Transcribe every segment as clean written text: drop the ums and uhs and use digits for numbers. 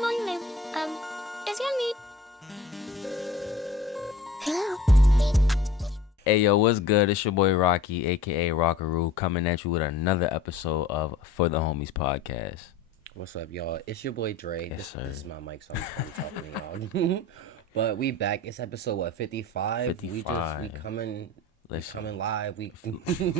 morning. Is your need? Hello. Hey yo, what's good? It's your boy Rocky, aka Rockaroo, coming at you with another episode of For the Homies Podcast. What's up, y'all? It's your boy Dre. Yes, This sir. is my mic, so I'm talking to y'all. But we back. It's episode 55. 55. We coming live. We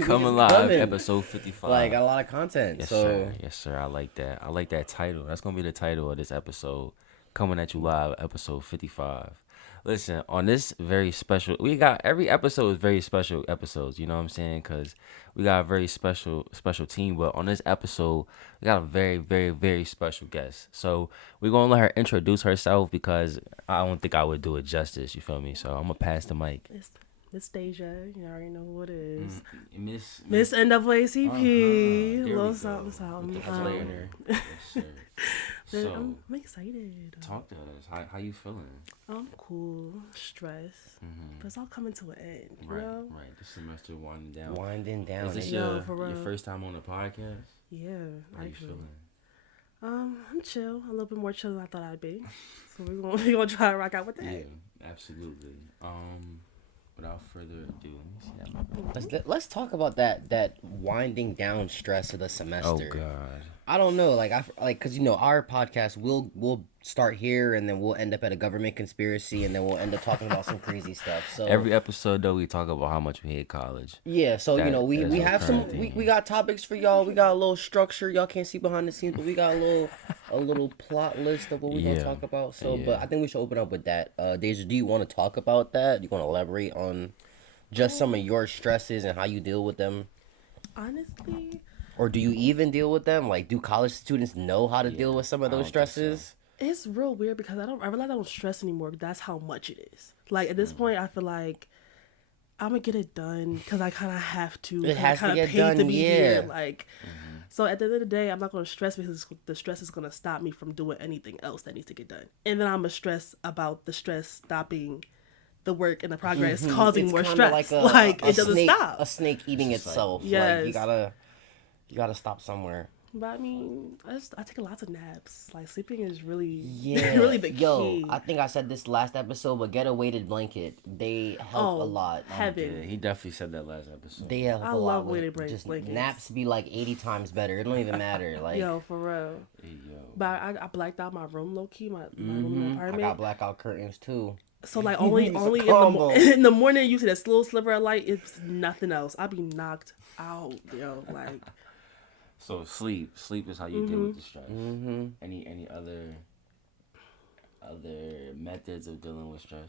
Coming live, coming. episode 55. Like, got a lot of content. Yes, so sir. Yes, sir. I like that. I like that title. That's gonna be the title of this episode. Coming at you live, episode 55. Listen, on this very special, we got every episode is very special episodes. You know what I'm saying? Because we got a very special team. But on this episode, we got a very, very, very special guest. So we're gonna let her introduce herself because I don't think I would do it justice. You feel me? So I'm gonna pass the mic. It's Miss Deja. You already know who it is. Miss NAACP. There we Little go. something, something. With the flair. Yes, sir. So, I'm excited. talk to us. How you feeling? I'm cool. Stressed. But it's all coming to an end. You know? Right. The semester winding down. winding down. Is this Yo, for your real. first time on the podcast? Yeah. How you Actually. feeling? I'm chill. A little bit more chill than I thought I'd be. So we gonna try to rock out with that. Yeah, absolutely. Without further ado, let me see that. Let's talk about that winding down stress of the semester. Oh God. I don't know, because our podcast we'll start here and then we'll end up at a government conspiracy and then we'll end up talking about some crazy stuff. So Every episode though, we talk about how much we hate college. yeah, so That we is our have some current theme. we got topics for y'all. We got a little structure. Y'all can't see behind the scenes, but we got a little plot list of what we're Yeah. gonna talk about. So, Yeah. but I think we should open up with that. Deja, do you want to talk about that? Do you want to elaborate on just some of your stresses and how you deal with them, Honestly, or do you even deal with them? Like, do college students know how to deal with some of I those don't think so. stresses? it's real weird because I realize I don't stress anymore. That's how much it is. Like at this point, I feel like I'm gonna get it done because I kind of have to. It has to kinda get paid done, to be yeah. here. Like, so at the end of the day, I'm not gonna stress because the stress is gonna stop me from doing anything else that needs to get done. And then I'm gonna stress about the stress stopping the work and the progress, causing It's more kinda stress. a Like it doesn't snake, stop. A snake eating It's just itself. Yes. Like you gotta stop somewhere. But I mean, I take lots of naps. Like sleeping is really, Yeah, really the yo, key. I think I said this last episode, but get a weighted blanket. They help a lot. Heaven. Yeah, he definitely said that last episode. They help I a lot. love with weighted blankets. just naps be like 80 times better. It don't even matter. Like Yo, for real. Hey, yo. But I blacked out my room low key, my room in the I apartment. got blackout curtains too. So like only It's a only combo. in the morning you see that little sliver of light. It's nothing else. I be knocked out, yo. Like So sleep is how you deal with the stress. Any other methods of dealing with stress?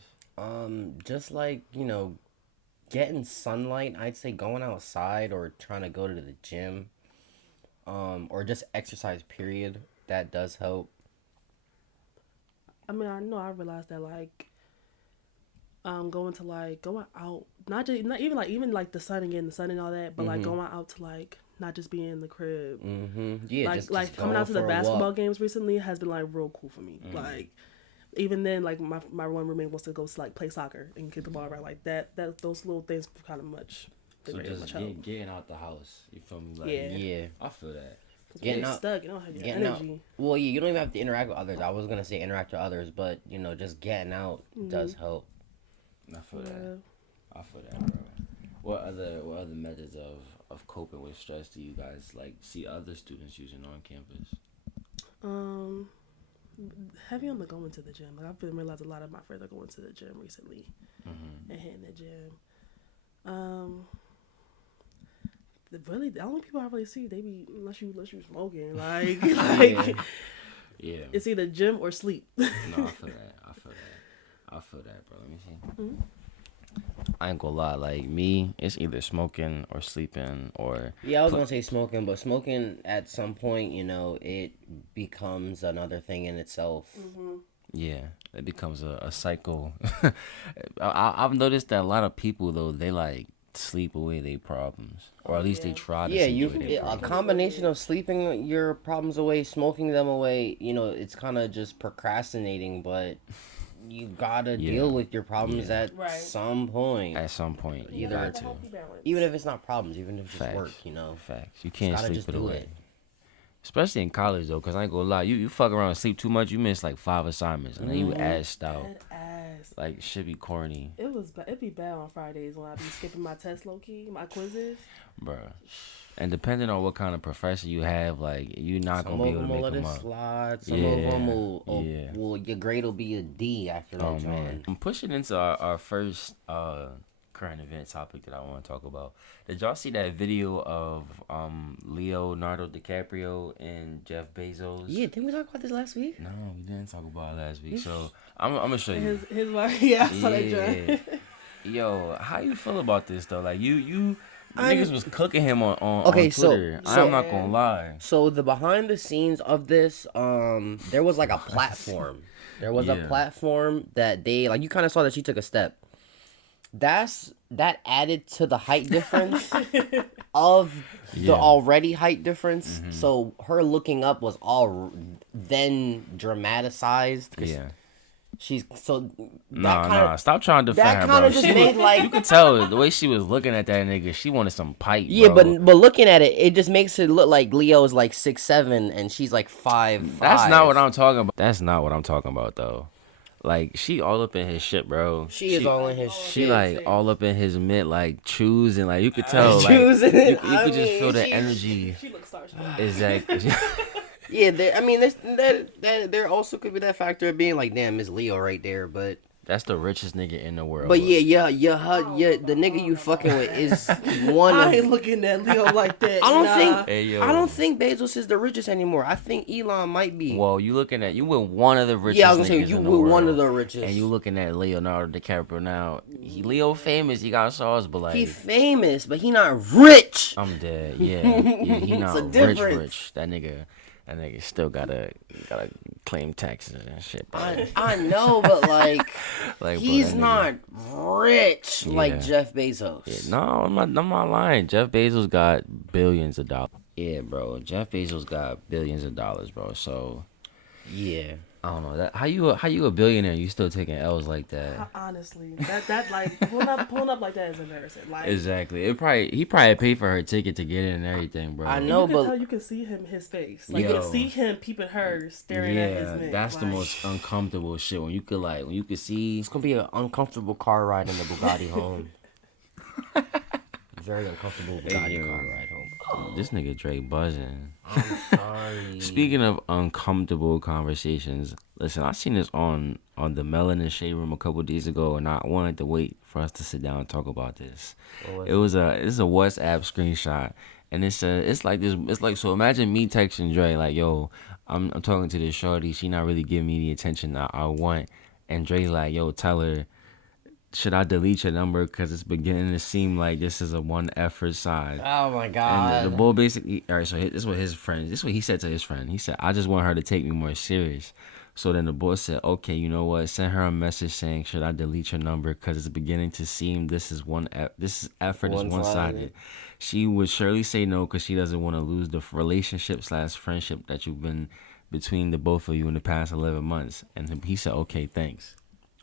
Just like, getting sunlight, I'd say going outside or trying to go to the gym. Or just exercise period. That does help. I mean, I realized that like going out, not even like the sun and all that, but like going out to like not just being in the crib. Yeah, Like just coming going out to the for a basketball walk. games recently has been like real cool for me. Like even then, like my one roommate wants to go to like play soccer and kick the ball around like that. Those little things kind of much. They So very just much help. getting out the house. You feel me? Like, Yeah. Yeah. I feel that. Getting You're out- stuck. You don't have your Getting out. energy. Well, yeah, you don't even have to interact with others. I was gonna say interact with others, but just getting out does help. I feel Yeah. that. I feel that, bro. What other methods of coping with stress do you guys like see other students using on campus? Heavy on the going to the gym. Like I've been realizing a lot of my friends are going to the gym recently and hitting the gym. The only people I really see they be unless you smoking like Yeah. it's either gym or sleep. No, I feel that, bro. Let me see. I ain't gonna lie, like me, it's either smoking or sleeping or Yeah, I was gonna say smoking, but smoking at some point, it becomes another thing in itself. yeah, it becomes a cycle. I've noticed that a lot of people though they like sleep away their problems, or at least they try to. Yeah, sleep away their a problems. combination of sleeping your problems away, smoking them away. It's kind of just procrastinating, but you gotta deal with your problems at Right. some point. At some point, you Either got it's to. even if it's not problems, even if it's just Facts. work. Facts. You can't gotta sleep just it do away. it. Especially in college though, cause I ain't gonna lie, you fuck around and sleep too much, you miss like 5 assignments, and then you assed out. Dead ass. Like shit be corny, It'd be bad on Fridays when I be skipping my test low key, my quizzes. bruh. And depending on what kind of professor you have, like you not Some gonna of be able them to will make let them it up. slide. Some Yeah, of them yeah. will your grade will be a D after that. Oh John. man, I'm pushing into our first current event topic that I want to talk about. Did y'all see that video of Leonardo DiCaprio and Jeff Bezos? Yeah, didn't we talk about this last week? No, we didn't talk about it last week. So I'm gonna show you. His wife, yeah, I saw that Yeah. joint. Yo, how you feel about this though? Like you niggas was cooking him on Okay, on Twitter. so- I'm not gonna lie. So the behind the scenes of this, there was like a platform. There was a Yeah. platform that they like. You kind of saw that she took a step. That added to the height difference of the Yeah. already height difference. So her looking up was all then dramatized. 'Cause Yeah. she's so. Nah. Stop trying to defend That her, kind bro. of just She made was- like you could tell the way she was looking at that nigga. She wanted some pipe. yeah, bro. but looking at it, it just makes it look like Leo's like 6'7" and she's like 5'5". That's not what I'm talking about. That's not what I'm talking about though. Like she all up in his shit, bro. She is all in his She shit. like all up in his mid, like choosing. Like you could tell, like Choosing. you I could just mean, feel the she- energy. She looks starstruck. Exactly. Yeah, there also could be that factor of being like, damn, it's Leo right there. But That's the richest nigga in the world. the nigga you fucking with is one I of. ain't looking at Leo like that. I don't nah. think. Hey, yo. I don't think Bezos is the richest anymore. I think Elon might be. Well, you with one of the richest. Yeah, I was gonna say niggas you in the with world, one of the richest. and you looking at Leonardo DiCaprio now. Leo famous. He got sauce, but like He famous, but he not rich. I'm dead. Yeah, he It's not a rich. difference. That nigga still gotta claim taxes and shit. Bro. I know, but like, Like, bro, he's that not rich like Yeah. Jeff Bezos. Yeah, no, I'm not lying. Jeff Bezos got billions of dollars. Yeah, bro. Jeff Bezos got billions of dollars, bro. So Yeah. I don't know that how you a billionaire? You still taking L's like that? Honestly, that like pulling up like that is embarrassing. Like Exactly. He probably paid for her ticket to get in and everything, bro. I know. you can but- tell, you can see his face. Like you Yo. can see him peeping her, staring at his Yeah, neck. that's the like, most uncomfortable shit when you could see. It's gonna be an uncomfortable car ride in the Bugatti home. Very uncomfortable Bugatti yo. car ride home. This nigga Dre buzzing. I'm sorry. Speaking of uncomfortable conversations, listen, I seen this on the Melanin Shade Room a couple days ago, and I wanted to wait for us to sit down and talk about this. What It's a WhatsApp screenshot, and it's like so. Imagine me texting Dre like, "Yo, I'm talking to this shorty. She not really giving me the attention that I want," and Dre's like, "Yo, tell her." Should I delete your number because it's beginning to seem like this is a one effort side? Oh my And god. the boy basically, all right. So this is what his friend. This is what he said to his friend. He said, "I just want her to take me more serious." So then the boy said, "Okay, you know what? Send her a message saying, should I delete your number because it's beginning to seem this effort is one sided." She would surely say no because she doesn't want to lose the relationship / friendship that you've been between the both of you in the past 11 months. And he said, "Okay, thanks."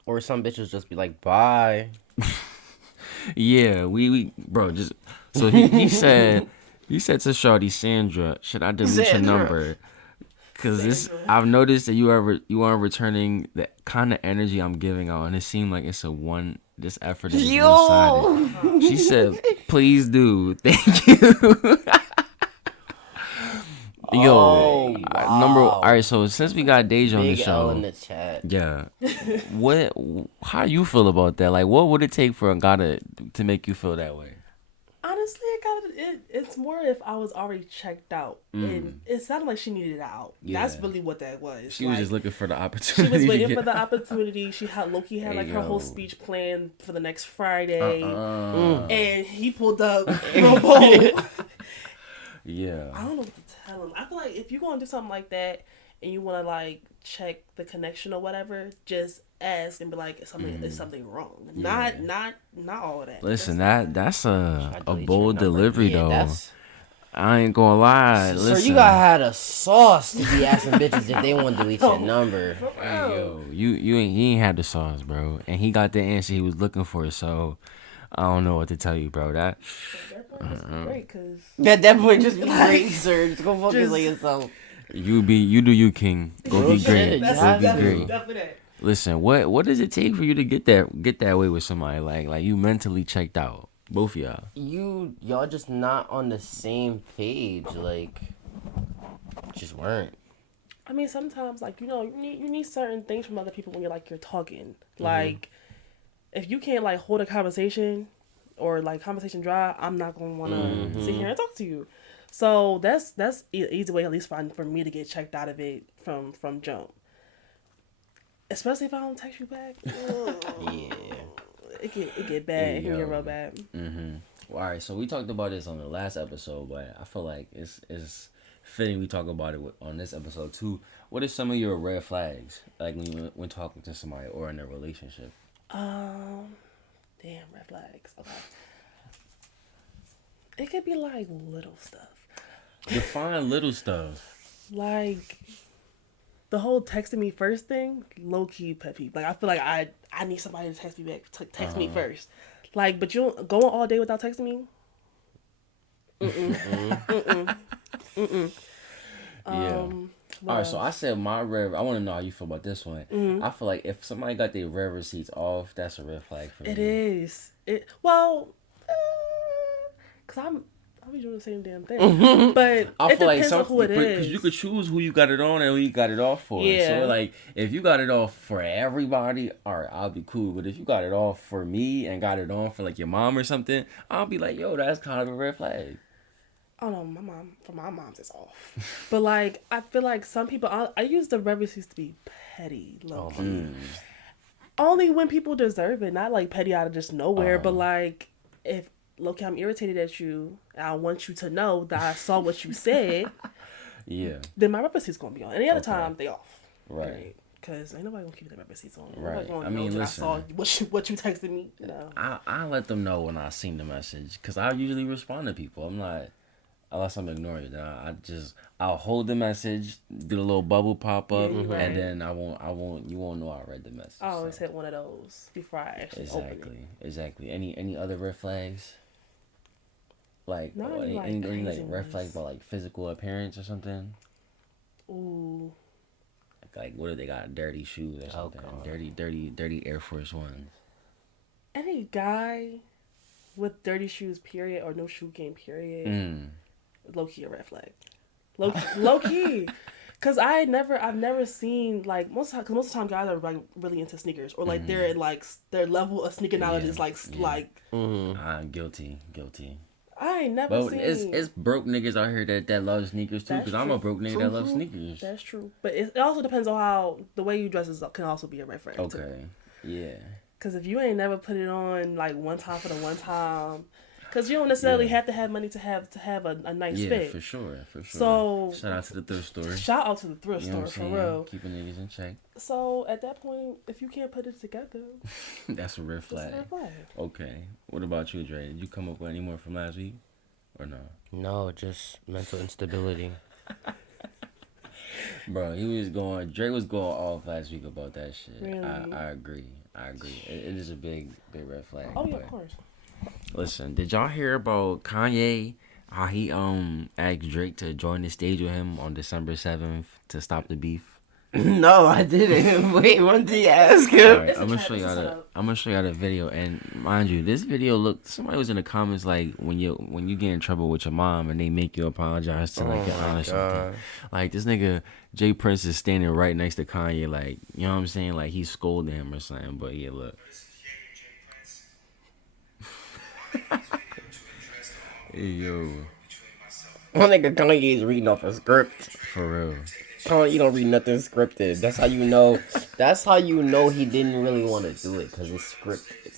Or some bitches just be like, bye. Yeah, we bro, just so he said to Shawty Sandra, should I delete your Sandra. number? Cause I've noticed that you aren't returning the kind of energy I'm giving out, and it seemed like this effort is one sided. She said, "Please do, thank you." Yo, Oh, all right. So since we got Deja on the Big L in show, the chat. yeah, how you feel about that? Like, what would it take for a guy to make you feel that way? honestly, it's more if I was already checked out, and it sounded like she needed out. That's Yeah. really what that was. She was Like, just looking for the She opportunity. was waiting to for get- the opportunity. She had Loki had like her Hey, whole yo. speech planned for the next Friday, Uh-uh. and he pulled up Robo. Yeah. I don't know what to tell him. I feel like if you're gonna do something like that and you want to like check the connection or whatever, just ask and be like, is something wrong? Not all of that. Listen, that's I a delete your bold number? delivery Yeah, though. that's- I ain't gonna lie. So Listen, you gotta have a sauce to be asking bitches if they want to delete your number. yo, he ain't had the sauce, bro, and he got the answer he was looking for. So I don't know what to tell you, bro. That Great, cause That definitely just be great, sir. Just go focus on yourself. You do you, King. Go Real be shit, great. you Go have be to. great. definitely that. Listen, what does it take for you to get that way with somebody? Like you mentally checked out, both of y'all. Y'all just not on the same page. Like, just weren't. I mean, sometimes like you need certain things from other people when you're talking. Like, if you can't like hold a conversation, or like conversation dry, I'm not gonna want to sit here and talk to you. So that's easy way, at least for me to get checked out of it from jump. Especially if I don't text you back. Yeah. It get bad. Hey, It can get yo. real bad. Well, all right, so we talked about this on the last episode, but I feel like it's fitting we talk about it on this episode too. What are some of your red flags, like when talking to somebody or in a relationship? Damn, red flags. Okay. It could be like little stuff. Define little stuff. Like the whole texting me first thing, low key pet peeve. Like I feel like I need somebody to text me back. Text me first. Like, but you don't going all day without texting me. Yeah. All right, so I said my red. I want to know how you feel about this one. I feel like if somebody got their red receipts off, that's a red flag for me. It is. Cause I'll be doing the same damn thing. But I it feel like depends on who it is. because you could choose who you got it on and who you got it off for. Yeah. So like, if you got it off for everybody, all right, I'll be cool. But if you got it off for me and got it on for like your mom or something, I'll be like, yo, that's kind of a red flag. Oh no, my mom's is off. But like, I feel like some people, I use the red receipts to be petty, low key. Only when people deserve it, not like petty out of just nowhere. But like, if low-key I'm irritated at you, and I want you to know that I saw what you said, Yeah. then my red receipts gonna be on. Any other time, they off. Right. Because ain't nobody gonna keep their red receipts on. Right. Nobody gonna I mean, know that listen. I saw what you texted me. No. I let them know when I seen the message because I usually respond to people. I'm not. Unless I'm ignoring it, then I'll hold the message, do the little bubble pop up, Yeah, you right. and then you won't know I read the message. I always hit one of those before I actually open it. Exactly. Any other red flags? Like Not any like like crazy red flags ones. about like physical appearance or something? Ooh. Like what if they got dirty shoes or something? God. Dirty Air Force Ones. Any guy with dirty shoes, period, or no shoe game, period, low key a red flag. Low key. Cause I've never seen like most of the time guys are like really into sneakers or like they're like their level of sneaker knowledge is like I'm guilty. I ain't never But seen. it's broke niggas out here that love sneakers too. That's Cause I'm a true. broke nigga True, that loves true. sneakers. That's true, but it also depends on how the way you dress can also be a red flag. Too. Okay. Yeah. Cause if you ain't never put it on like one time for the one time, cause you don't necessarily have to have money to have a nice Yeah, fit. for sure. So shout out to the thrift store. Shout out to the thrift You know store what I'm for saying? real. Keeping niggas in check. So at that point, if you can't put it together, That's a red it's flag. a red flag. Okay. What about you, Dre? Did you come up with any more from last week? Or no? No, just mental instability. Bro, Dre was going off last week about that shit. Really? I agree. It is a big red flag. Oh yeah, but- of course. Listen, did y'all hear about Kanye? How he asked Drake to join the stage with him on December 7th to stop the beef? No, I didn't. Wait, what did you ask him? Alright, It's a I'm gonna trap, show it's a y'all setup. I'm gonna show y'all the video, and mind you, this video somebody was in the comments like when you get in trouble with your mom and they make you apologize to like your aunt or something. Like this nigga Jay Prince is standing right next to Kanye, like you know what I'm saying, like he's scolding him or something. But yeah, look. Hey yo, One nigga Kanye is reading off a script. for real. Kanye, you don't read nothing scripted. That's how you know. That's how you know he didn't really want to do it because it's scripted.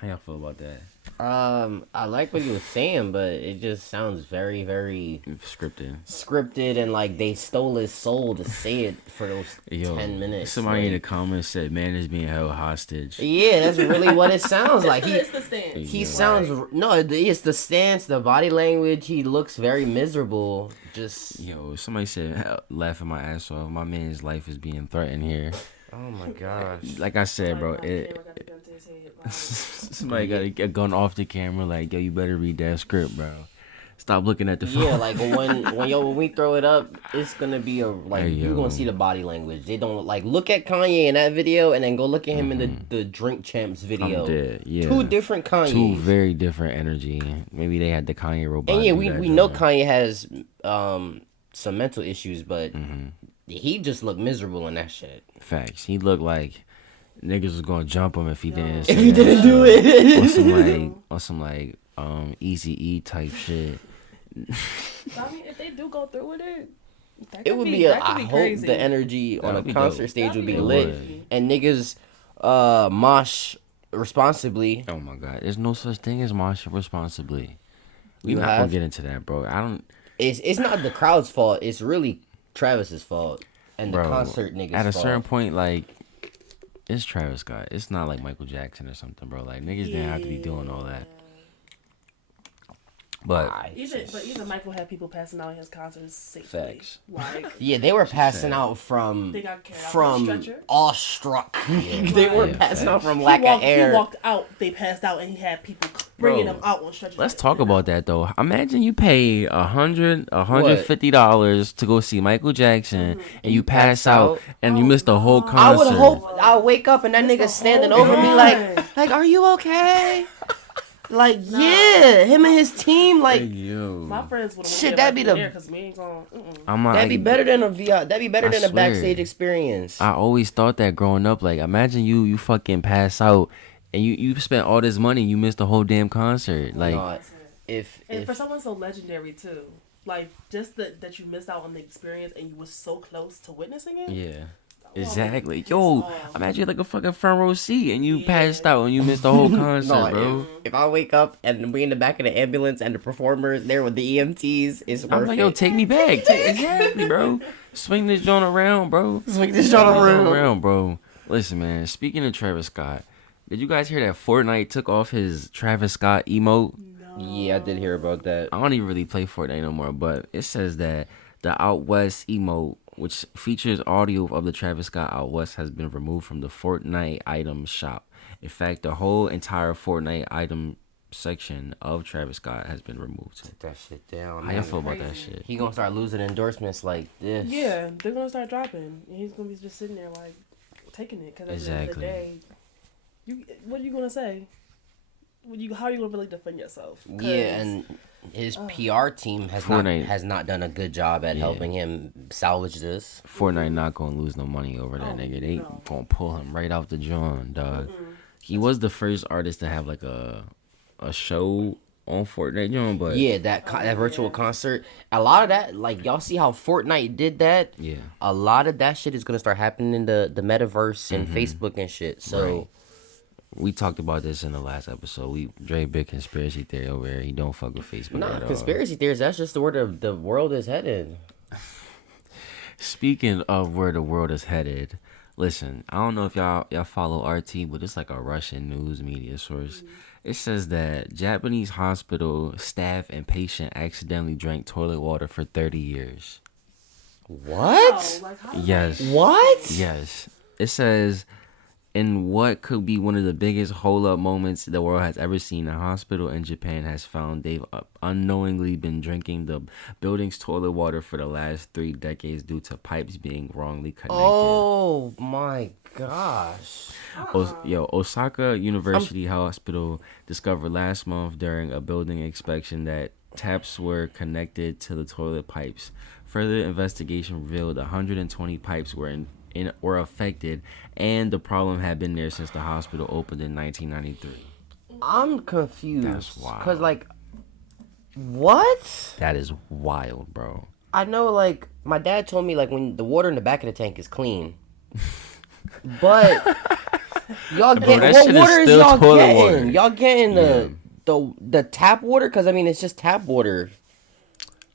How y'all feel about that? I like what he was saying, but it just sounds very, very Scripted. and like they stole his soul to say it for those 10 minutes. Somebody in the comments said, "Man is being held hostage." Yeah, that's really what it sounds like. It's the stance. He sounds no. It's the stance, the body language. He looks very miserable. Just somebody said, laughing my ass off. My man's life is being threatened here. oh my gosh. Like I said, bro, somebody got a gun off the camera. Like, yo, you better read that script, bro. Stop looking at the phone. Yeah, like when we throw it up, it's gonna be you're gonna see the body language. They don't look at Kanye in that video and then go look at him in the Drink Champs video. I'm dead. Yeah, two different Kanyes. Two very different energy. Maybe they had the Kanye robot. And yeah, we know Kanye has some mental issues, but he just looked miserable in that shit. Facts. He looked like niggas was gonna jump him if he didn't. If he didn't do it. or some Easy E type shit. I mean, if they do go through with it, it would be. I hope the energy on a concert stage would be lit, and niggas mosh responsibly. Oh my god, there's no such thing as mosh responsibly. We not gonna get into that, bro. I don't. It's not the crowd's fault. It's really Travis's fault and the concert niggas' At a fault. certain point, it's Travis Scott. It's not like Michael Jackson or something, bro. Like niggas didn't have to be doing all that. But even Michael had people passing out in his concerts safely. Facts. Yeah, they were passing out from awestruck. Yeah. They were passing out from lack of air. He walked out, they passed out, and he had people bringing them out on stretchers. Let's talk about that though. Imagine you pay $150 to go see Michael Jackson, and you pass out, and you miss the whole concert. I would hope I'll wake up and that nigga standing over me like, are you okay? Yeah, him and his team, my friends would shit. That'd be because we ain't gonna. That'd be better than a VR. That'd be better than a backstage experience. I always thought that growing up. Like, imagine you fucking pass out and you spent all this money, and you missed the whole damn concert. Like, if for someone so legendary too, just that you missed out on the experience and you were so close to witnessing it. Yeah. Exactly. Yo, imagine a fucking front row seat and you passed out and you missed the whole concert, bro. If I wake up and we in the back of the ambulance and the performers there with the EMTs, it's worth I'm like, yo, take me back. Exactly, bro. Swing this joint around, bro. Bro. Listen, man, speaking of Travis Scott, did you guys hear that Fortnite took off his Travis Scott emote? No. Yeah, I did hear about that. I don't even really play Fortnite no more, but it says that the Out West emote, which features audio of the Travis Scott Out West, has been removed from the Fortnite item shop. In fact, the whole entire Fortnite item section of Travis Scott has been removed. Take that shit down. How you feel about that shit? He gonna start losing endorsements like this. Yeah, they're gonna start dropping. And he's gonna be just sitting there taking it. Because at the end of the day, what are you gonna say? How are you gonna really defend yourself? Yeah, and his PR team has not done a good job at helping him salvage this. Fortnite not gonna lose no money over that nigga. They gonna pull him right out the joint, dog. He was the first artist to have a show on Fortnite, but yeah, that virtual concert. A lot of that, y'all see how Fortnite did that. Yeah, a lot of that shit is gonna start happening in the metaverse and Facebook and shit. So. Right. We talked about this in the last episode. Dre big conspiracy theory over here. He don't fuck with Facebook. Nah, conspiracy theories. That's just where the world is headed. Speaking of where the world is headed, listen. I don't know if y'all follow RT, but it's like a Russian news media source. It says that Japanese hospital staff and patient accidentally drank toilet water for 30 years. What? Yes. What? Yes. It says, in what could be one of the biggest hold-up moments the world has ever seen, a hospital in Japan has found they've unknowingly been drinking the building's toilet water for the last 3 decades due to pipes being wrongly connected. Oh my gosh. Osaka University Hospital discovered last month during a building inspection that taps were connected to the toilet pipes. Further investigation revealed 120 pipes were affected, and the problem had been there since the hospital opened in 1993. I'm confused. That's wild. Cause what? That is wild, bro. I know, my dad told me when the water in the back of the tank is clean, but Y'all Bro, get that what shit is water is still y'all toilet getting? water. Y'all getting Yeah. the tap water? Because I mean, it's just tap water.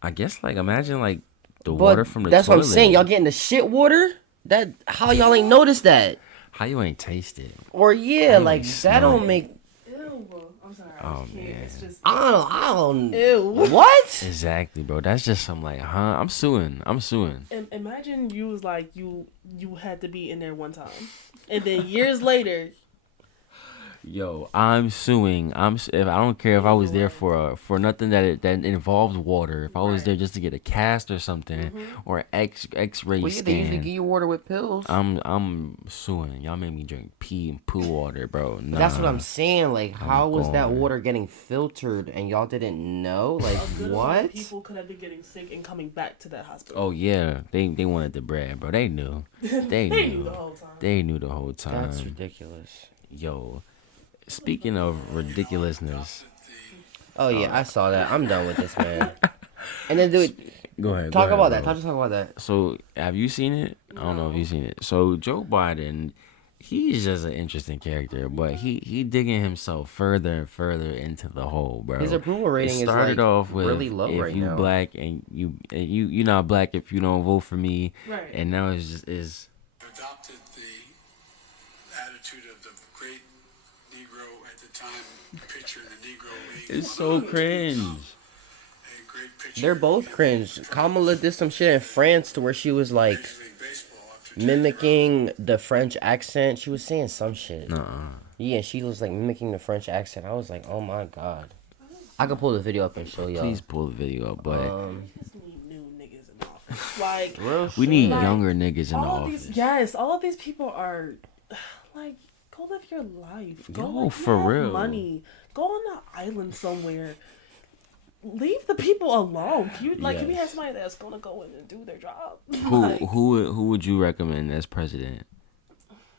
I guess like imagine like the But water from the that's toilet. what I'm saying. Y'all getting the shit water? That how y'all ain't noticed that? How you ain't taste it? Or yeah, you like ain't that smell don't it? make. Ew. I'm sorry. Oh, I can't. man. It's just. I don't. Ew. What? Exactly, bro. That's just some like, huh? I'm suing. Imagine you was like you had to be in there one time, and then years later. Yo, I'm suing. If I don't care if I was there for nothing that involved water. If I was there just to get a cast or something or an X-ray Well, yeah, they usually scan, give you water with pills. I'm suing. Y'all made me drink pee and poo water, bro. Nah, That's what I'm saying. Like, how was that gone. water getting filtered and y'all didn't know? Like, A good amount what? of people could have been getting sick and coming back to that hospital. Oh yeah, they wanted the bread, bro. They knew. They knew the whole time. They knew the whole time. That's ridiculous. Yo, speaking of ridiculousness, Oh yeah, I saw that. I'm done with this, man. And then, dude, go ahead. talk about bro. that. Talk about that. So, have you seen it? I don't know if you've seen it. So, Joe Biden, he's just an interesting character, but he digging himself further and further into the hole, bro. His approval rating It is started like off with really low if right you now. black and you're not black if you don't vote for me, Right. and now it's just is. Adopted the attitude of the great Negro at the time, picture in the Negro League. It's so cringe. A great picture. They're both cringe. Kamala did some shit in France to where she was like Major League Baseball after Jerry mimicking the French accent. She was saying some shit. Nuh-uh. Yeah, she was like mimicking the French accent. I was like, oh my god. I could pull the video up and show y'all. Please pull the video up, but We just need new niggas in office. Like Real we shit. need Like, younger niggas in the all office. all of these people are like, go live your life. Go, Yo, like, you for have real. money. Go on an island somewhere. Leave the people alone. Can we Yes. have somebody that's gonna go in and do their job? Who Like, who would you recommend as president?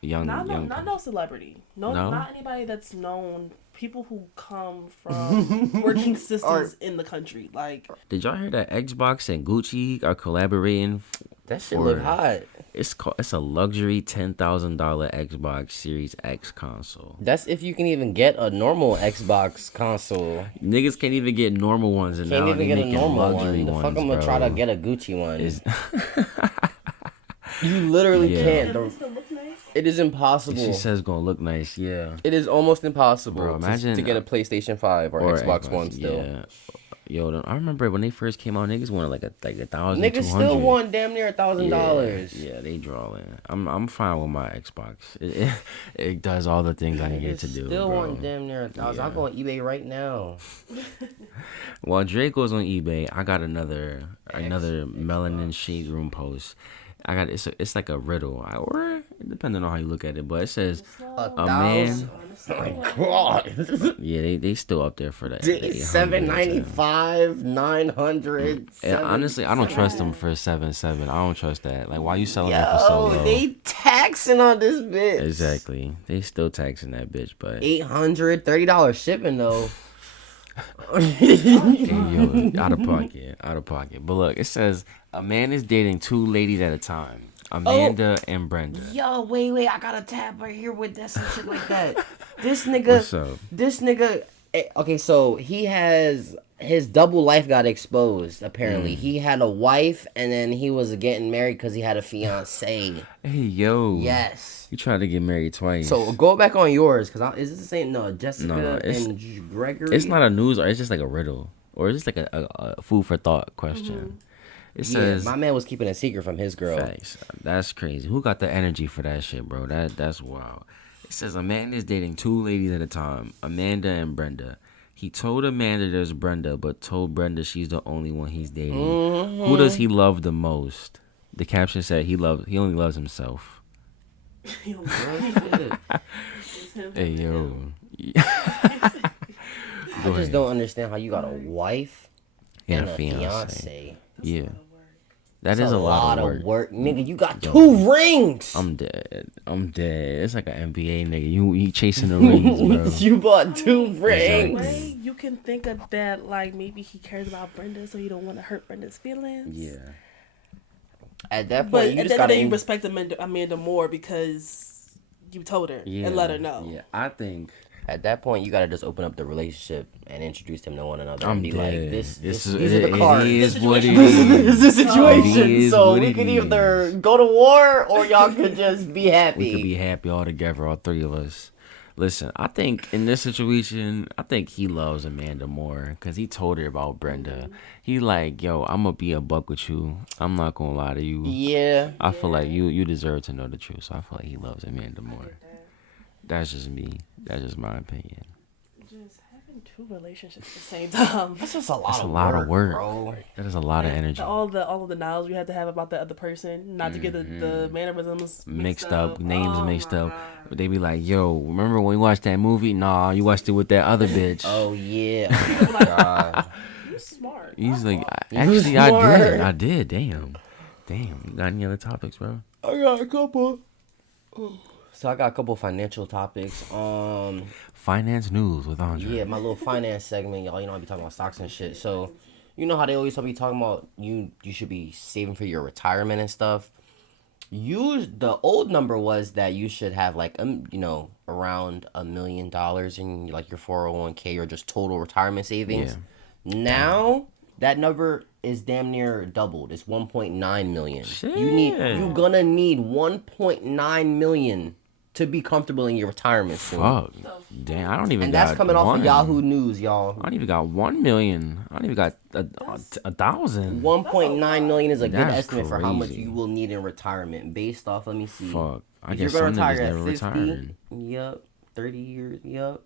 Young not person. no celebrity. No, No? not anybody that's known. People who come from working systems in the country. Like, Did y'all hear that Xbox and Gucci are collaborating? That shit for- look hot. It's a luxury $10,000 Xbox Series X console. That's if you can even get a normal Xbox console. Niggas can't even get normal ones, and Can't now even they get a making normal luxury one. The ones, fuck I'm gonna bro. try to get a Gucci one. Is You literally Yeah. can't. does it still look nice? It is impossible. she says gonna look nice, yeah. It is almost impossible Bro, imagine- to get a PlayStation 5 or Xbox One still. Yeah. Yo, I remember when they first came out, niggas wanted like a $1,000. Niggas still want damn near $1,000. Yeah, they draw in. I'm fine with my Xbox. It does all the things I need it to do. Still bro. want damn near $1,000. I'll go on eBay right now. While Drake goes on eBay, I got another melanin shade room post. I got it's like a riddle, or depending on how you look at it, but it says a man. God. Yeah, they still up there for that. They 795, 900. And honestly, I don't trust them for 7.7. I don't trust that. Like, why you selling it for so Yo, low? they taxing on this bitch. Exactly. They still taxing that bitch, but $800, $30 shipping though. hey, yo, out of pocket. But look, it says a man is dating two ladies at a time, Amanda and Brenda. Yo, wait, I got a tab right here with that some shit like that. This What's up? nigga, okay, so he has his double life got exposed. Apparently, he had a wife and then he was getting married because he had a fiance. Hey, yo. Yes. You tried to get married twice. So go back on yours because is this the same? No, Jessica No, it's- and Gregory. it's not a news, or it's just like a riddle, or it's just like a food for thought question. It Yeah, says, my man was keeping a secret from his girl. facts. That's crazy. Who got the energy for that shit, bro? That's wild. It says a man is dating two ladies at a time, Amanda and Brenda. He told Amanda there's Brenda, but told Brenda she's the only one he's dating. Who does he love the most? The caption said he only loves himself. Hey, yo. I just don't understand how you got a wife Yeah, and a fiance. Yeah. That is a lot of work. Nigga, you got 2 rings. I'm dead. It's like an NBA nigga. You chasing the rings, bro. You bought 2 rings. Way you can think of that, like maybe he cares about Brenda, so you don't want to hurt Brenda's feelings. Yeah. At that point, But you at just the end of the gotta. day, you respect Amanda more because you told her Yeah, and let her know. Yeah, I think At that point, you gotta just open up the relationship and introduce them to one another I'm and be like, dead. these is- are the it cards. is what it This is. is the situation. It is So what we it could is. either go to war or y'all could just be happy. We could be happy all together, all three of us. Listen, I think in this situation, I think he loves Amanda more because he told her about Brenda. He like, yo, I'm gonna be a buck with you. I'm not gonna lie to you. Yeah. I feel like you deserve to know the truth. So I feel like he loves Amanda more. That's just me. That's just my opinion. Just having two relationships at the same time. That's just a lot, That's a of, lot work, of work. bro. That is a lot of energy. All of the knowledge we had to have about the other person, not to get the mannerisms Mixed up, names Oh mixed my up. God. They be like, yo, remember when we watched that movie? Nah, you watched it with that other bitch. Oh, yeah. Oh, my God. You're smart. He's like, You actually, I smart. did. I did. Damn. You got any other topics, bro? I got a couple. So I got a couple financial topics. Finance news with Andre. Yeah, my little finance segment, y'all. You know, I be talking about stocks and shit. So, you know how they always be talking about you should be saving for your retirement and stuff. The old number was that you should have like around $1 million in like your 401k or just total retirement savings. Yeah. Now that number is damn near doubled. It's 1.9 million. Shit. You're gonna need 1.9 million to be comfortable in your retirement soon. Fuck. Damn, I don't even And got that's coming off one. of Yahoo News, y'all. I don't even got 1 million. I don't even got a 1,000. 1.9 million is a good That's estimate for how much crazy. you will need in retirement based off, let me see. Fuck. I If guess you're some gonna niggas retire never at 50, retired. yep, 30 years, yep.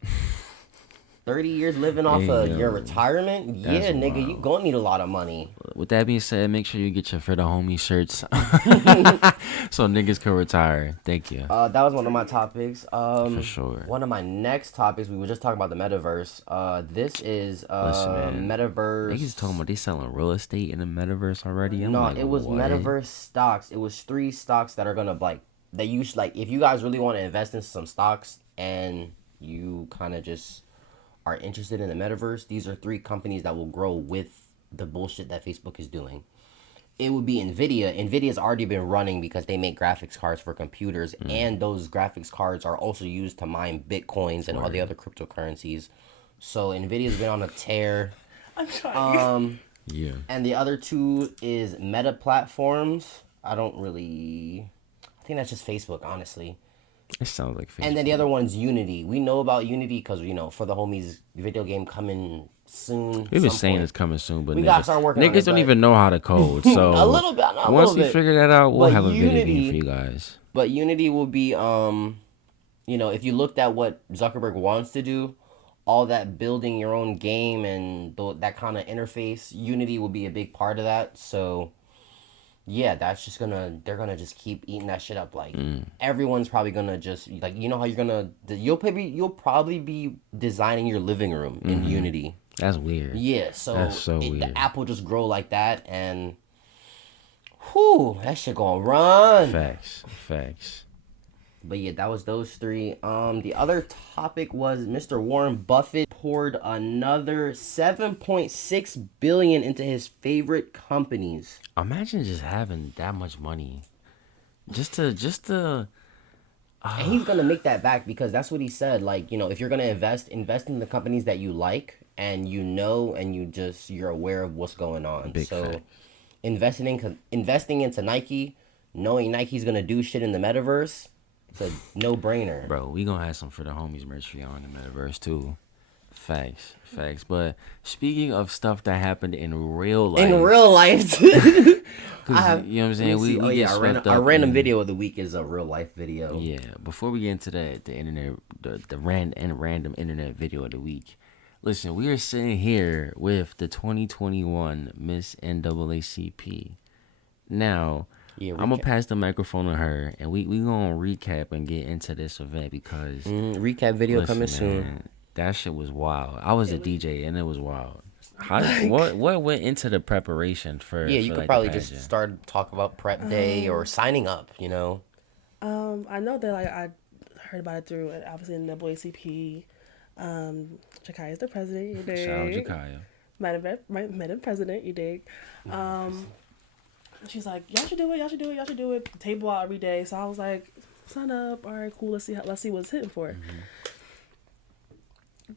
30 years living off Hey, of your yo. retirement? That's Yeah, nigga, you wild. gonna need a lot of money. With that being said, make sure you get your For the Homies shirts so niggas can retire. Thank you. That was one of my topics. For sure. One of my next topics, we were just talking about the metaverse. This is Listen, man. metaverse. Niggas talking about they selling real estate in the metaverse already. I'm No, like, it was what? metaverse stocks. It was 3 stocks that are gonna that you should if you guys really want to invest in some stocks and you kind of just are interested in the metaverse, these are 3 companies that will grow with the bullshit that Facebook is doing. It would be Nvidia. Nvidia's already been running because they make graphics cards for computers, and those graphics cards are also used to mine bitcoins and all the other cryptocurrencies. So Nvidia's been on a tear. I'm trying. Yeah. And the other 2 is Meta Platforms. I think that's just Facebook, honestly. It sounds like Facebook. And then the other one's Unity. We know about Unity because, For the Homies video game coming soon. We've been some saying point. it's coming soon, but We gotta start working on niggas it, don't but- even know how to code. So A little bit, not a once little we bit. figure that out, we'll But have a video game Unity- for you guys. But Unity will be, if you looked at what Zuckerberg wants to do, all that building your own game and that kind of interface, Unity will be a big part of that. So, yeah, that's just they're gonna just keep eating that shit up. Like, everyone's probably gonna just, like, you know how you'll probably be designing your living room in Unity. That's weird. Yeah, so, That's so weird. the app will just grow like that, and whew, that shit gonna run. Facts. But yeah, that was those 3. The other topic was Mr. Warren Buffett poured another $7.6 billion into his favorite companies. Imagine just having that much money, just to. And he's gonna make that back because that's what he said. Like, if you're gonna invest in the companies that you like and and you're aware of what's going on. Big So fact. investing into Nike, knowing Nike's gonna do shit in the metaverse, it's a no-brainer. Bro, we gonna have some For the Homies merch for y'all in the metaverse too. Facts. But speaking of stuff that happened in real life, In real life, 'cause, you know what I'm let saying? me see. We get swept up. Our random in- video of the week is a real life video. Yeah, before we get into the internet, the random internet video of the week. Listen, we are sitting here with the 2021 Miss NAACP. Now, Yeah, I'm gonna pass the microphone to her, and we gonna recap and get into this event because Recap video listen, coming soon. man, that shit was wild. I was a DJ and it was wild. What went into the preparation for? Yeah, you for, could like, probably the just pageant? start talk about prep day or signing up. I know that I heard about it through obviously the NAACP. Jakaya is the president. You dig? Shout out Jakaya. Madam President. You dig? She's like, y'all should do it. Table out every day. So I was like, sign up. All right, cool. Let's see what it's hitting for.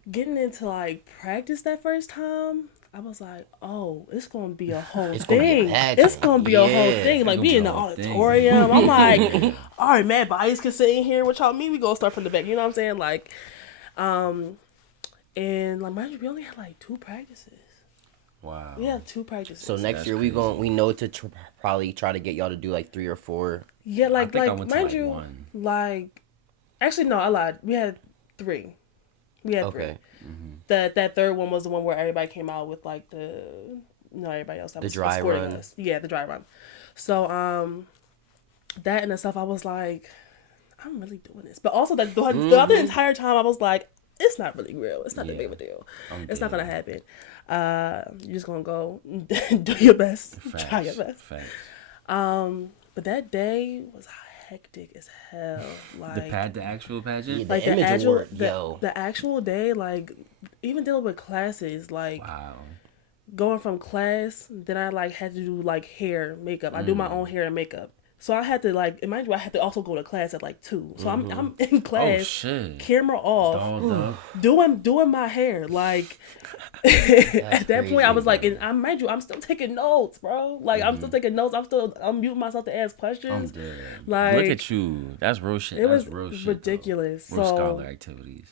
Getting into like practice that first time, I was like, oh, it's gonna be a whole thing. It's gonna be a whole thing. Like we in the auditorium. I'm like, all right, man, bodies can sit in here. What y'all mean? We gonna start from the back. You know what I'm saying? Like, and like, mind you, we only had like 2 practices. Wow. We have 2 practices. So next year we know to probably try to get y'all to do like 3 or 4. Yeah, like mind you, one. like, actually no, I lied. We had 3. We had 3. Okay. That third one was the one where everybody came out with like everybody else that was dry escorting run. us. Yeah, the dry run. So that and the stuff, I was like, I'm really doing this. But also throughout the entire time I was like, it's not really real. It's not that big of a deal. It's not gonna happen. You're just gonna go do your best. Facts. Try your best. Facts. But that day was hectic as hell. Like The actual pageant? Yeah, like the image actual award, yo. the actual day, like even dealing with classes, like Wow. going from class, then I like had to do like hair, makeup. I do my own hair and makeup. So I had to like, mind you, I had to also go to class at like 2. So I'm in class, Oh, shit. camera off, Dolled up. doing my hair. Like at that point, I was like, and mind you, I'm still taking notes, bro. Like I'm still taking notes. I'm muting myself to ask I'm questions. dead. Like, Look at you. That's real shit. it That's was real shit. ridiculous. Real So scholar activities.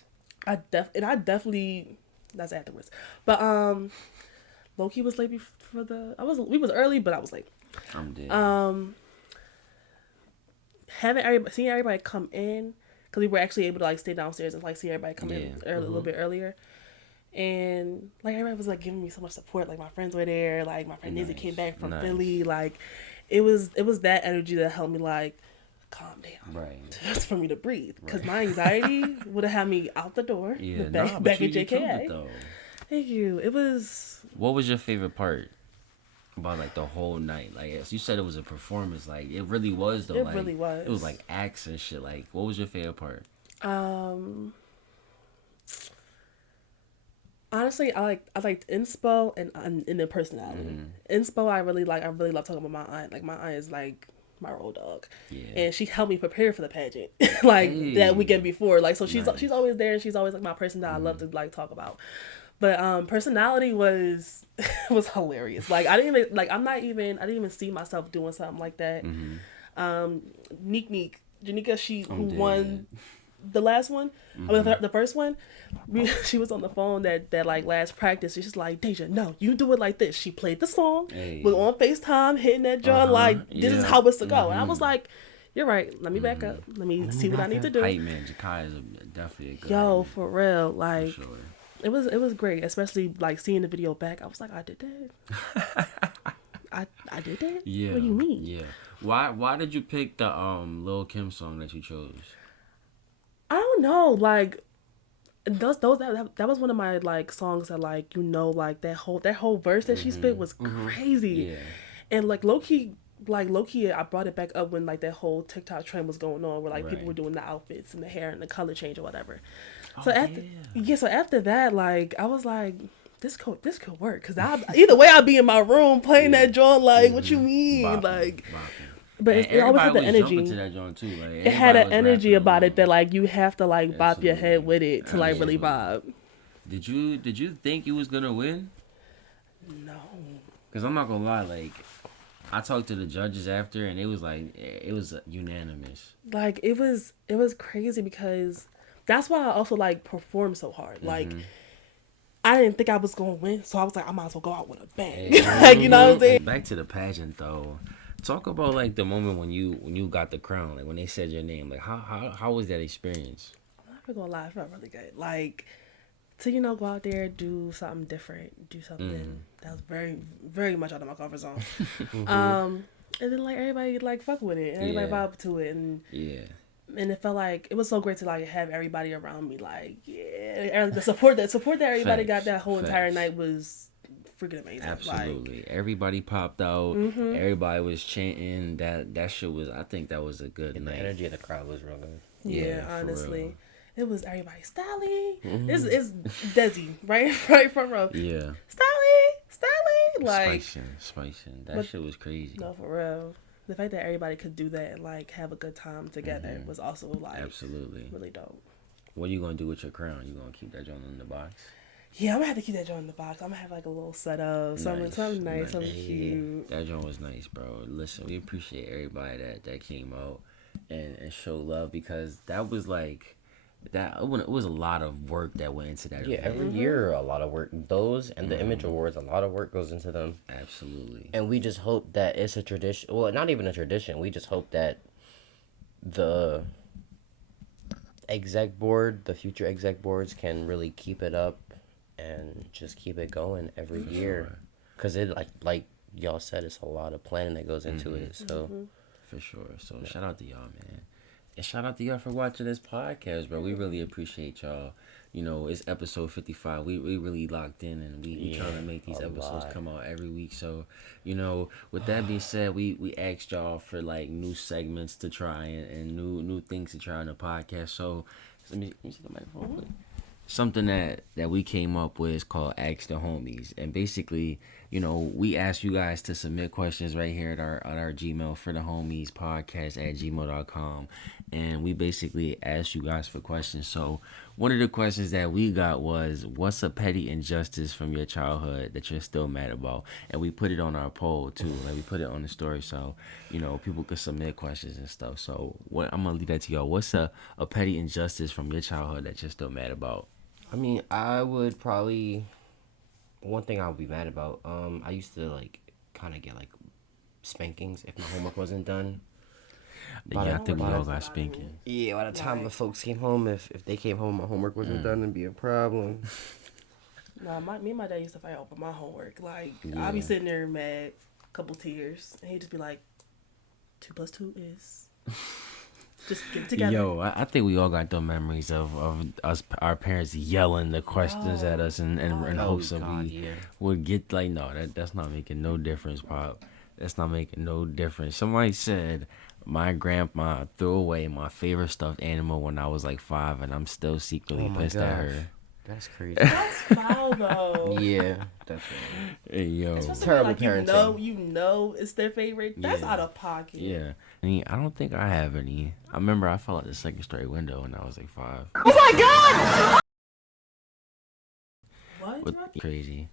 I definitely, that's afterwards. But Loki was late for we was early, but I was late. I'm dead. Seeing everybody come in, because we were actually able to like stay downstairs and like see everybody come in a little bit earlier, and like everybody was like giving me so much support. Like my friends were there, like my friend Izzy came back from Philly. Like it was that energy that helped me like calm down, Right. just for me to breathe, because my anxiety would have had me out the door. Yeah, back you in killed JKA. it, though. Thank you. It was. What was your favorite part about like the whole night? Like, as you said, it was a performance. Like, it really was though. It like, really was. It was like acts and shit. Like, what was your favorite part? Honestly, I liked inspo and the personality. Inspo, I really love talking about my aunt. Like my aunt is like my road dog, and she helped me prepare for the pageant like that weekend before. Like so, she's always there, and she's always like my person that I love to like talk about. But personality was hilarious. Like I didn't even see myself doing something like that. Neek Janika, who won the last one, I mean the first one, she was on the phone that like last practice. She's like, Deja, no, you do it like this. She played the song, was on FaceTime, hitting that joint like this is how it's to go. And I was like, you're right. Let me back up. Let me see what I need to do. Hype man, Jakai is definitely a good. Yo, for real, like. For sure. It was great, especially like seeing the video back. I was like, I did that. I did that. Yeah. What do you mean? Yeah. Why did you pick the Lil Kim song that you chose? I don't know. Like that was one of my like songs that like like that whole verse that she spit was crazy. Yeah. And like low key, I brought it back up when like that whole TikTok trend was going on, where like people were doing the outfits and the hair and the color change or whatever. So after that, like I was like, this could work, because either way I'll be in my room playing that joint. Like, what you mean? Bopping, like, bopping. But it always had the energy. To that joint too. Like, it had an energy about it that like you have to like bop your head with it to like really bob. Did you think you was gonna win? No. Because I'm not gonna lie, like I talked to the judges after, and it was unanimous. Like it was crazy, because that's why I also like performed so hard. Like I didn't think I was gonna win, so I was like, I might as well go out with a bang. Like, you know what I'm saying? Back to the pageant though. Talk about like the moment when you got the crown, like when they said your name. Like how was that experience? I'm not gonna lie, it felt really good. Like to go out there, do something different, do something that was very, very much out of my comfort zone. And then like everybody like fuck with it, and everybody vibe to it, and it felt like it was so great to like have everybody around me. Like the support that everybody got that whole entire night was freaking amazing. Absolutely. Like, everybody popped out. Everybody was chanting. That shit was, I think that was a good night. The energy of the crowd was real good. Yeah, honestly. It was everybody. Stally. It's Desi, right front row. Yeah. Stally. Like Spicing. That shit was crazy. No, for real. The fact that everybody could do that and like have a good time together was also like Absolutely. really dope. What are you gonna do with your crown? You gonna keep that joint in the box? Yeah, I'm gonna have to keep that joint in the box. I'm gonna have like a little setup, something nice, something cute. That joint was nice, bro. Listen, we appreciate everybody that came out and showed love, because that was like it was a lot of work that went into that. Yeah, event. every year a lot of work. Those and the Image Awards, a lot of work goes into them. Absolutely. And we just hope that it's a tradition. Well, not even a tradition. We just hope that the future exec boards can really keep it up and just keep it going every year. Because it, like y'all said, it's a lot of planning that goes into it. So For sure. So shout out to y'all, man. And shout out to y'all for watching this podcast, bro. We really appreciate y'all. You know, it's episode 55. We really locked in, and we trying to make these episodes come out every week. So, you know, with that being said, we asked y'all for like new segments to try and new things to try on the podcast. So let me see the microphone, please. Something that we came up with is called Ask the Homies. And basically, you know, we ask you guys to submit questions right here at our Gmail, ForTheHomies Podcast at gmail.com. And we basically ask you guys for questions. So one of the questions that we got was, what's a petty injustice from your childhood that you're still mad about? And we put it on our poll too. Like, we put it on the story, so, you know, people could submit questions and stuff. So I'm going to leave that to y'all. What's a petty injustice from your childhood that you're still mad about? I mean, I would probably, one thing I would be mad about, I used to like kind of get like spankings if my homework wasn't done. I think we all got spanking. Yeah, by the time the folks came home, if they came home, my homework wasn't done, it'd be a problem. Nah, me and my dad used to fight over my homework. Like, I'd be sitting there mad, couple tears, and he'd just be like, 2 + 2 is... Just get it together. Yo, I think we all got the memories of us, our parents yelling the questions at us in hopes that we would get, like, no, that's not making no difference, Pop. That's not making no difference. Somebody said my grandma threw away my favorite stuffed animal when I was like 5, and I'm still secretly pissed at her. That's crazy. That's foul, though. Yeah, that's right. Hey, yo. Especially Terrible like, parenting. You know it's their favorite. That's out of pocket. Yeah. I mean, I don't think I have any. I remember I fell out the second story window when I was like 5. Oh my god! What? Crazy.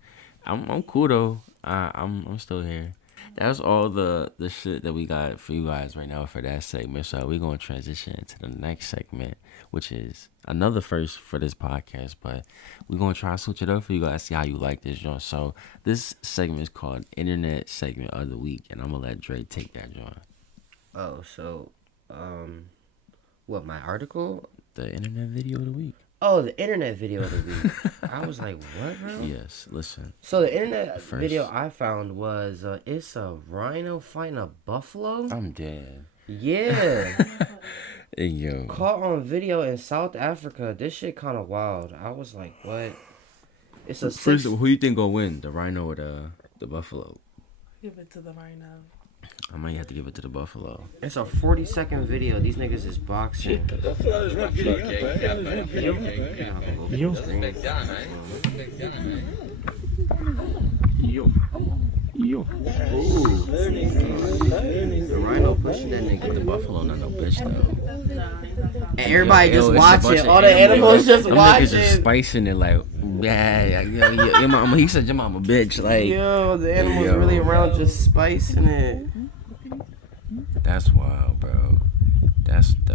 I'm cool though. I'm still here. That's all the shit that we got for you guys right now for that segment. So we're gonna transition into the next segment, which is another first for this podcast, but we're gonna try to switch it up for you guys, see how you like this joint. So this segment is called Internet Segment of the Week, and I'm gonna let Dre take that joint. Oh, so, what, my article? The Internet Video of the Week. Oh, the internet video of the week. I was like, what, bro? Yes, listen. So the internet video I found was, it's a rhino fighting a buffalo? I'm dead. Yeah. Hey, yo. Caught on video in South Africa. This shit kind of wild. I was like, what? It's a First, who you think gonna win, the rhino or the buffalo? Give it to the rhino. I might have to give it to the buffalo. It's a 40-second video. These niggas is boxing. Yo. Ooh. The rhino pushing that nigga. The buffalo not no bitch though. And everybody just it's a watching. bunch of All the animals just them watching. Niggas just spicing it like, yeah, your mama. He said your mama bitch. Like, yo, the animals really around just spicing it. That's wild, bro.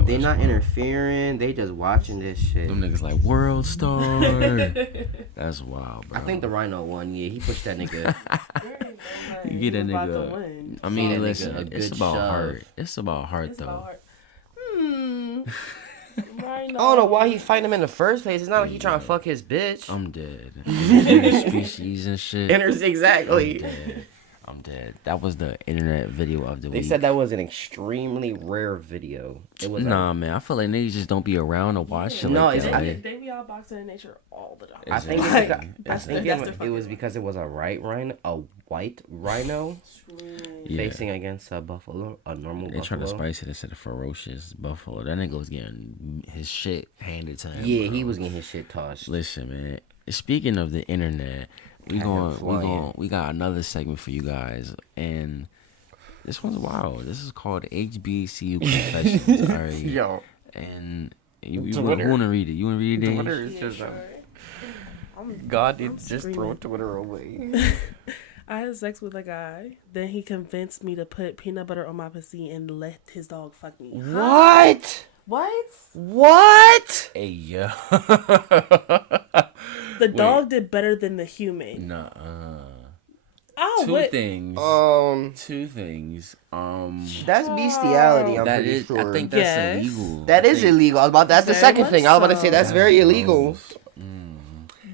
They not interfering. They just watching this shit. Them niggas like World Star. That's wild, bro. I think the rhino won. Yeah, he pushed that nigga. You get that nigga. I mean, listen, it's about shove. heart. It's about heart though. I don't know why he fighting him in the first place. It's not like he trying to fuck his bitch. I'm dead. Species and shit. Exactly. I'm dead. That was the internet video of the week. They said that was an extremely rare video. It was man. I feel like niggas just don't be around to watch shit No, like it's- that. They be out boxing in nature all the time. I think That's it was because it was a white rhino Yeah. facing against a buffalo, a normal They trying to buffalo. spice it instead of ferocious buffalo. That nigga was getting his shit handed to him. Yeah, bro. he was getting his shit tossed. Listen, man. Speaking of the internet, we got another segment for you guys, and This one's wild. This is called HBCU Confessions. All right. Yo. And you Twitter. want to read it? You want to read it, Dave? Twitter is just God did just throw screaming. Twitter away. I had sex with a guy. Then he convinced me to put peanut butter on my pussy and let his dog fuck me. What? What? What? Hey, yo. The dog did better than the human. Nuh-uh. Oh, Two what? things. Two things. That's bestiality. I'm That pretty is. sure. I think that's Yes. illegal. That is illegal. That's the Very second much thing. I was about to say so. that's very illegal.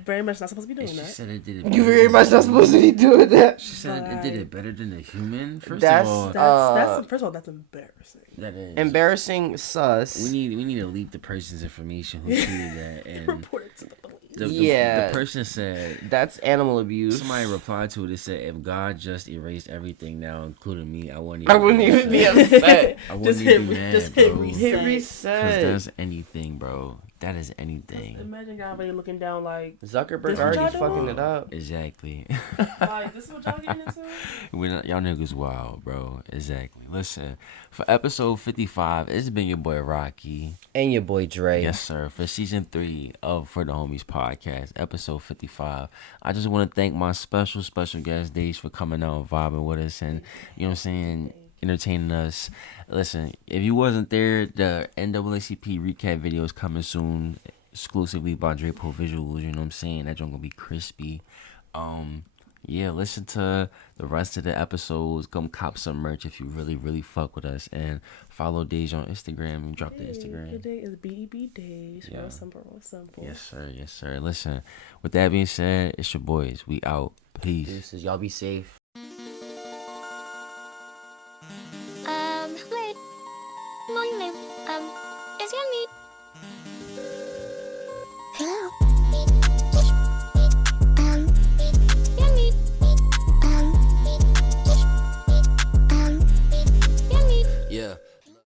Very much not supposed to be And doing she that. said it did it. You very much not supposed to be doing that. She said it did it better than a human. First That's- of all, That's first of all, that's embarrassing. that is Embarrassing sus. We need to leak the person's information who tweeted that, and Report it to the police. the person said. That's animal abuse. Somebody replied to it. It said, "If God just erased everything now, including me, I wouldn't even be upset. I wouldn't Just even hit- be mad, just hit bro. reset. Hit 'Cause reset. that's anything, bro. That is anything. Imagine God already looking down like, Zuckerberg This what already y'all fucking doing? it up. Exactly. like this is what y'all getting into? We're not, y'all niggas wild, bro. Exactly. Listen, for episode 55, it's been your boy Rocky. And your boy Dre. Yes, sir. For season 3 of For the Homies Podcast, episode 55. I just want to thank my special guest, Dage, for coming out and vibing with us and, you know what I'm saying, entertaining us. Listen, if you wasn't there, the NAACP recap video is coming soon, exclusively by Drapo Visuals. You know what I'm saying? That joint gonna be crispy. Yeah, listen to the rest of the episodes. Come cop some merch if you really fuck with us, and follow Dage on Instagram and drop the Instagram. Today is BEB Days. Yeah. Real simple. Yes, sir. Yes, sir. Listen, with that being said, it's your boys. We out. Peace. Deuces, y'all be safe. Wait. Morning, is your need